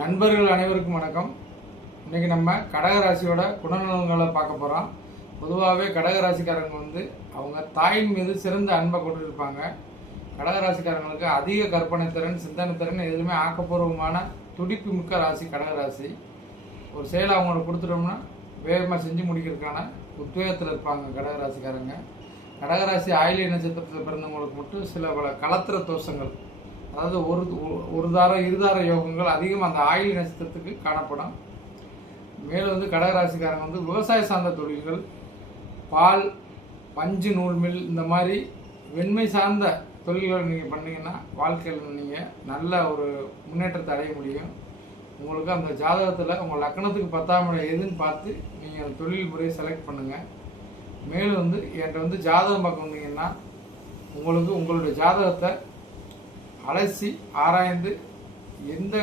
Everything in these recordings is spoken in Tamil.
நண்பர்கள் அனைவருக்கும் வணக்கம். இன்னைக்கு நம்ம கடகராசியோட குணநலன்களை பார்க்க போகிறோம். பொதுவாகவே கடகராசிக்காரங்க அவங்க தாயின் மீது சிறந்த அன்பை கொண்டிருப்பாங்க. கடகராசிக்காரங்களுக்கு அதிக கற்பனை திறன், சிந்தனை திறன், எதுவுமே ஆக்கப்பூர்வமான துடிப்பு மிக்க ராசி கடகராசி. ஒரு செயலை அவங்களுக்கு கொடுத்துட்டோம்னா வேகமாக செஞ்சு முடிக்கிறதுக்கான உத்வேகத்தில் இருப்பாங்க கடகராசிக்காரங்க. கடகராசி ஆயிலிய நட்சத்திரத்தில் பிறந்தவங்களுக்கு மட்டும் சில பல கலத்திர தோஷங்கள், அதாவது ஒரு தார இருதார யோகங்கள் அதிகம் அந்த ஆயிலிய நட்சத்திரத்துக்கு காணப்படும். மேலும் கடகராசிக்காரங்க விவசாய சார்ந்த தொழில்கள், பால், பஞ்சு நூல் மில், இந்த மாதிரி வெண்மை சார்ந்த தொழில்கள் நீங்கள் பண்ணீங்கன்னா வாழ்க்கையில் நீங்கள் நல்ல ஒரு முன்னேற்றத்தை அடைய முடியும். உங்களுக்கு அந்த ஜாதகத்தில் உங்கள் லக்னத்துக்கு 10ஆம் இடம் எதுன்னு பார்த்து நீங்கள் அந்த தொழில் முறையை செலக்ட் பண்ணுங்கள். மேலும் என்கிட்ட ஜாதகம் பார்க்க வந்தீங்கன்னா உங்களுக்கு உங்களுடைய ஜாதகத்தை அலசி ஆராய்ந்து எந்த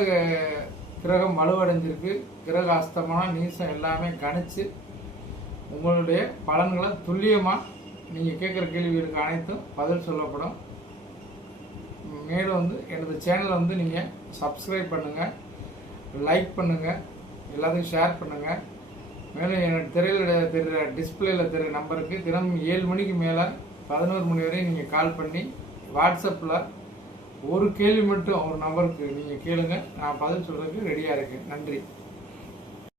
கிரகம் வலுவடைஞ்சிருக்கு, கிரக அஸ்தமனம், நீசம் எல்லாமே கணிச்சு உங்களுடைய பலன்களை துல்லியமாக நீங்கள் கேட்குற கேள்விகளுக்கு அனைத்தும் பதில் சொல்லப்படும். மேலும் எனது சேனலை நீங்கள் சப்ஸ்கிரைப் பண்ணுங்கள், லைக் பண்ணுங்கள், எல்லாத்தையும் ஷேர் பண்ணுங்கள். மேலும் என்னோட திரையில் தெரிகிற டிஸ்பிளேயில் தெரிகிற நம்பருக்கு தினமும் 7 மணிக்கு மேலே 11 மணி வரை நீங்கள் கால் பண்ணி வாட்ஸ்அப்பில் ஒரு கேள்வி மட்டும் ஒரு நம்பருக்கு நீங்கள் கேளுங்க. நான் பதில் சொல்கிறதுக்கு ரெடியாக இருக்கேன். நன்றி.